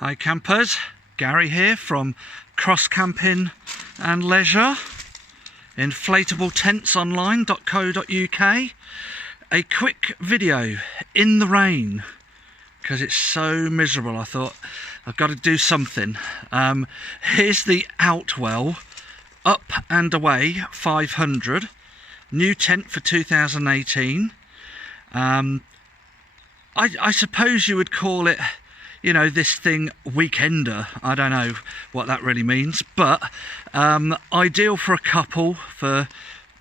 Hi campers, Gary here from Cross Camping and Leisure, inflatabletentsonline.co.uk. A quick video in the rain because it's so miserable. I thought I've got to do something. Here's the Outwell Up and Away 500 new tent for 2018. I suppose you would call it, you know, this thing weekender. I don't know what that really means, but ideal for a couple, for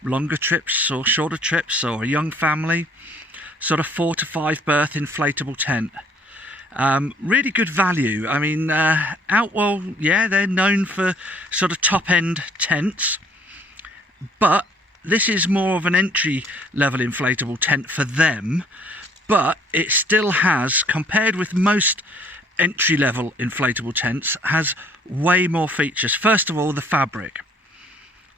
longer trips or shorter trips, or a young family. Sort of 4 to 5 berth inflatable tent. Really good value. I mean, Outwell, yeah, they're known for sort of top end tents, but this is more of an entry level inflatable tent for them. But it still has, compared with most entry-level inflatable tents, has way more features. First of all, the fabric.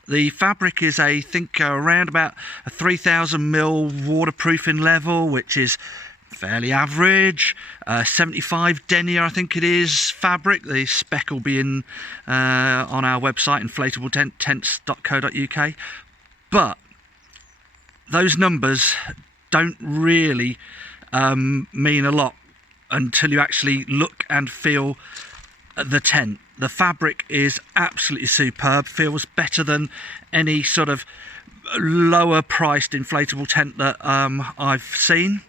The fabric is, I think, around about a 3000mm waterproofing level, which is fairly average. 75 denier, I think it is, fabric. The spec will be in on our website, inflatabletents.co.uk. But those numbers don't really mean a lot until you actually look and feel the tent. The fabric is absolutely superb, feels better than any sort of lower priced inflatable tent that I've seen.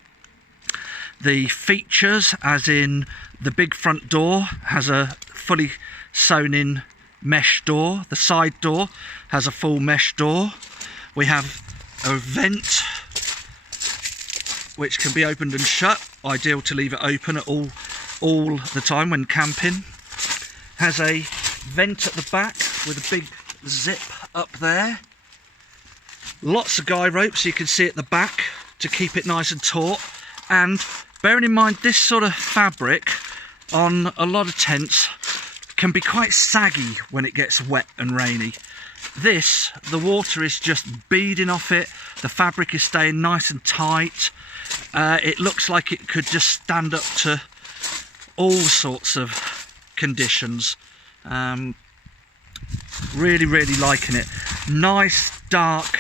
The features, as in the big front door has a fully sewn in mesh door, the side door has a full mesh door. We have a vent which can be opened and shut, ideal to leave it open at all the time when camping. Has a vent at the back with a big zip up there. Lots of guy ropes, you can see at the back to keep it nice and taut. And bearing in mind, this sort of fabric on a lot of tents can be quite saggy when it gets wet and rainy. This, the water is just beading off it, the fabric is staying nice and tight. It looks like it could just stand up to all sorts of conditions. Really liking it. Nice dark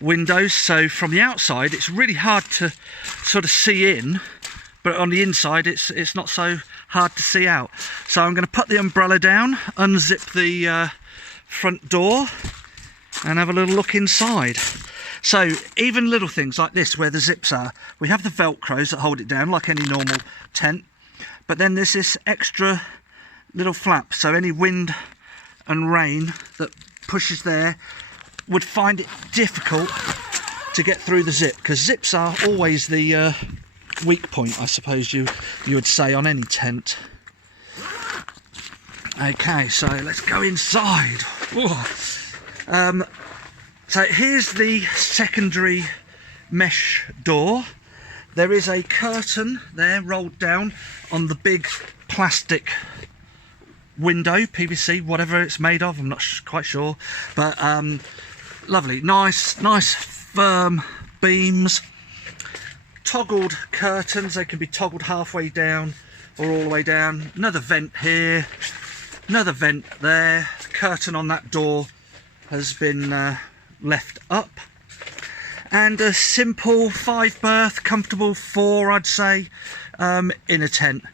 windows, so from the outside it's really hard to sort of see in, but on the inside it's not so hard to see out. So I'm going to put the umbrella down, unzip the front door and have a little look inside. So even little things like this where the zips are, we have the velcros that hold it down like any normal tent, but then there's this extra little flap, so any wind and rain that pushes there would find it difficult to get through the zip, because zips are always the weak point, I suppose you would say, on any tent. Okay, so let's go inside. So here's the secondary mesh door. There is a curtain there rolled down on the big plastic window, PVC, whatever it's made of, I'm not quite sure, but lovely, nice firm beams. Toggled curtains, they can be toggled halfway down or all the way down. Another vent here, another vent there. The curtain on that door has been left up, and a simple 5 berth, comfortable 4, I'd say, inner tent.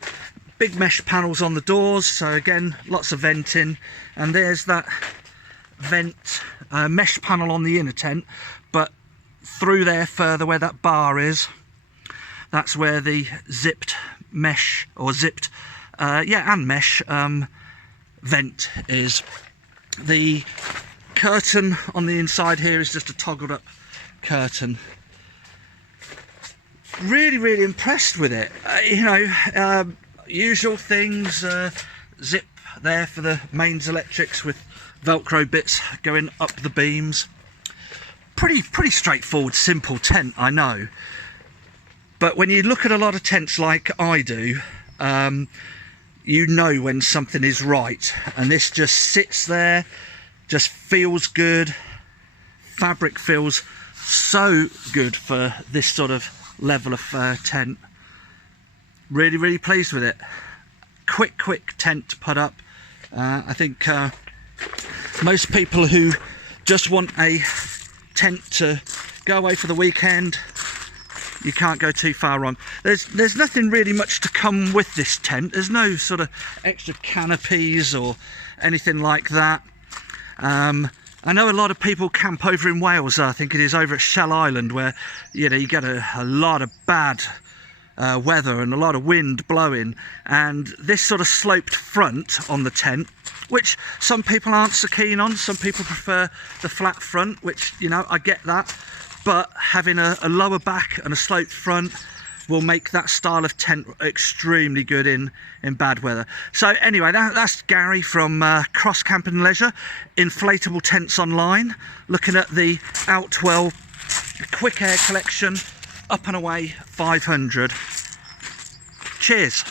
Big mesh panels on the doors, so again lots of venting, and there's that vent mesh panel on the inner tent, but through there further where that bar is, that's where the zipped mesh, or zipped and mesh vent is. The curtain on the inside here is just a toggled up curtain. Really impressed with it. Usual things, zip there for the mains electrics with velcro bits going up the beams. Pretty straightforward, simple tent, I know, but when you look at a lot of tents like I do, you know when something is right, and this just sits there, just feels good. Fabric feels so good for this sort of level of tent. Really pleased with it. quick tent to put up. I think most people who just want a tent to go away for the weekend, you can't go too far wrong. There's nothing really much to come with this tent. There's no sort of extra canopies or anything like that. I know a lot of people camp over in Wales, I think it is, over at Shell Island, where you get a lot of bad weather and a lot of wind blowing, and this sort of sloped front on the tent, which some people aren't so keen on. Some people prefer the flat front, which, I get that, but having a lower back and a sloped front will make that style of tent extremely good in bad weather. So anyway, that's Gary from Cross Camping Leisure, Inflatable Tents Online, looking at the Outwell Quick Air Collection Up and Away 500. Cheers.